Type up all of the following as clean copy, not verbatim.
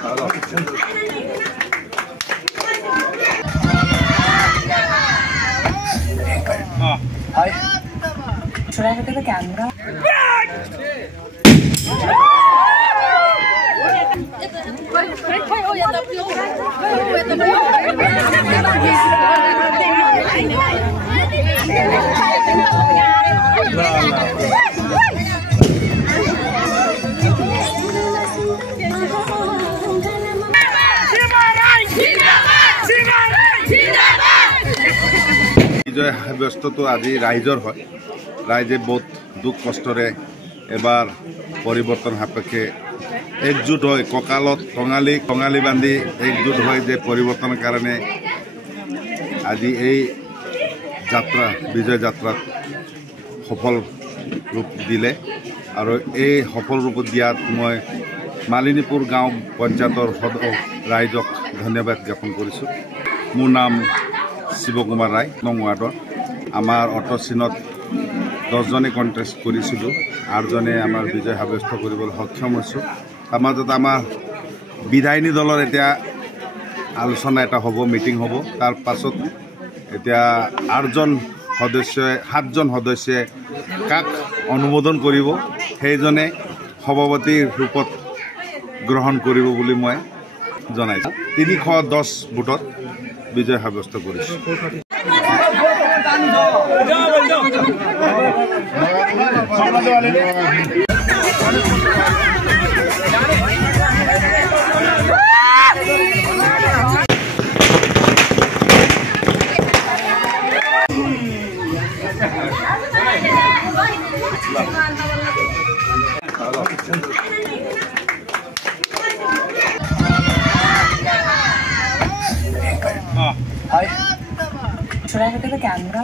Hi. Should I look at the camera? বিজয় ব্যস্তটো আজি ৰাইজৰ হয় ৰাইজে বহুত দুখ কষ্টৰে এবাৰ পৰিৱৰ্তন সাপেক্ষে একজুট হয় কঁকালত টঙালি বান্ধি একজুট হয় যে পৰিৱৰ্তনৰ কাৰণে আজি এই যাত্ৰা বিজয় যাত্ৰাত সফল ৰূপ দিলে আৰু এই সফল ৰূপ দিয়াত মই মালিনীপুৰ গাঁও পঞ্চায়তৰ ৰাইজক ধন্যবাদ জ্ঞাপন কৰিছোঁ। মোৰ নাম শিৱকুমাৰ ৰায় নং ৱাৰ্ডৰ আমাৰ অটো চিনত 10জনে কণ্টেষ্ট কৰিছিলোঁ 8জনে আমাৰ বিজয় সাব্যস্ত কৰিবলৈ সক্ষম হৈছোঁ। তাৰ মাজত আমাৰ বিধায়িনী দলৰ এতিয়া আলোচনা এটা হ'ব মিটিং হ'ব তাৰ পাছত এতিয়া 7জন সদস্যই কাক অনুমোদন কৰিব সেইজনে সভাপতিৰ ৰূপত গ্ৰহণ কৰিব বুলি মই জনাইছোঁ। 310 ভোটত বিজয় সাব্যস্ত কৰিছোঁ। Hi. Should I look at the camera?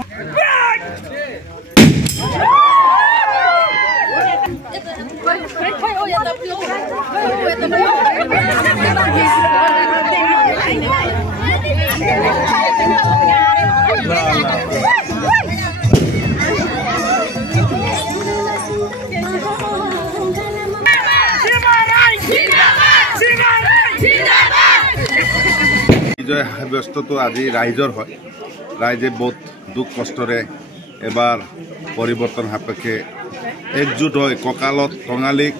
বিজয় ব্যস্তটো আজি ৰাইজৰ হয় ৰাইজে বহুত দুখ কষ্টৰে এবাৰ পৰিৱৰ্তন সাপেক্ষে একজুট হয় কঁকালত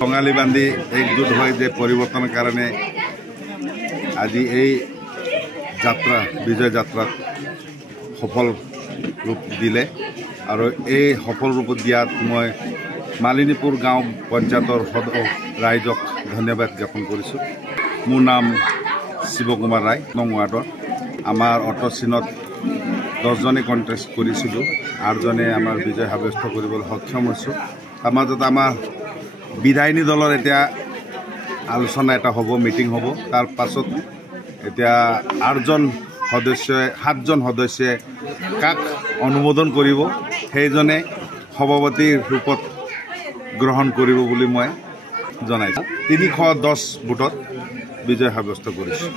টঙালি বান্ধি একজুট হয় যে পৰিৱৰ্তনৰ কাৰণে আজি এই যাত্ৰা বিজয় যাত্ৰাত সফল ৰূপ দিলে আৰু এই সফল ৰূপ দিয়াত মই মালিনীপুৰ গাঁও পঞ্চায়তৰ ৰাইজক ধন্যবাদ জ্ঞাপন কৰিছোঁ। মোৰ নাম শিৱকুমাৰ ৰায় নং ৱাৰ্ডৰ আমাৰ অটো চিনত 10জনে কণ্টেষ্ট কৰিছিলোঁ 8জনে আমাৰ বিজয় সাব্যস্ত কৰিবলৈ সক্ষম হৈছোঁ। তাৰ মাজত আমাৰ বিধায়িনী দলৰ এতিয়া আলোচনা এটা হ'ব মিটিং হ'ব তাৰ পাছত এতিয়া 7জন সদস্যই কাক অনুমোদন কৰিব সেইজনে সভাপতিৰ ৰূপত গ্ৰহণ কৰিব বুলি মই জনাইছোঁ। 310 ভোটত বিজয় সাব্যস্ত কৰিছোঁ।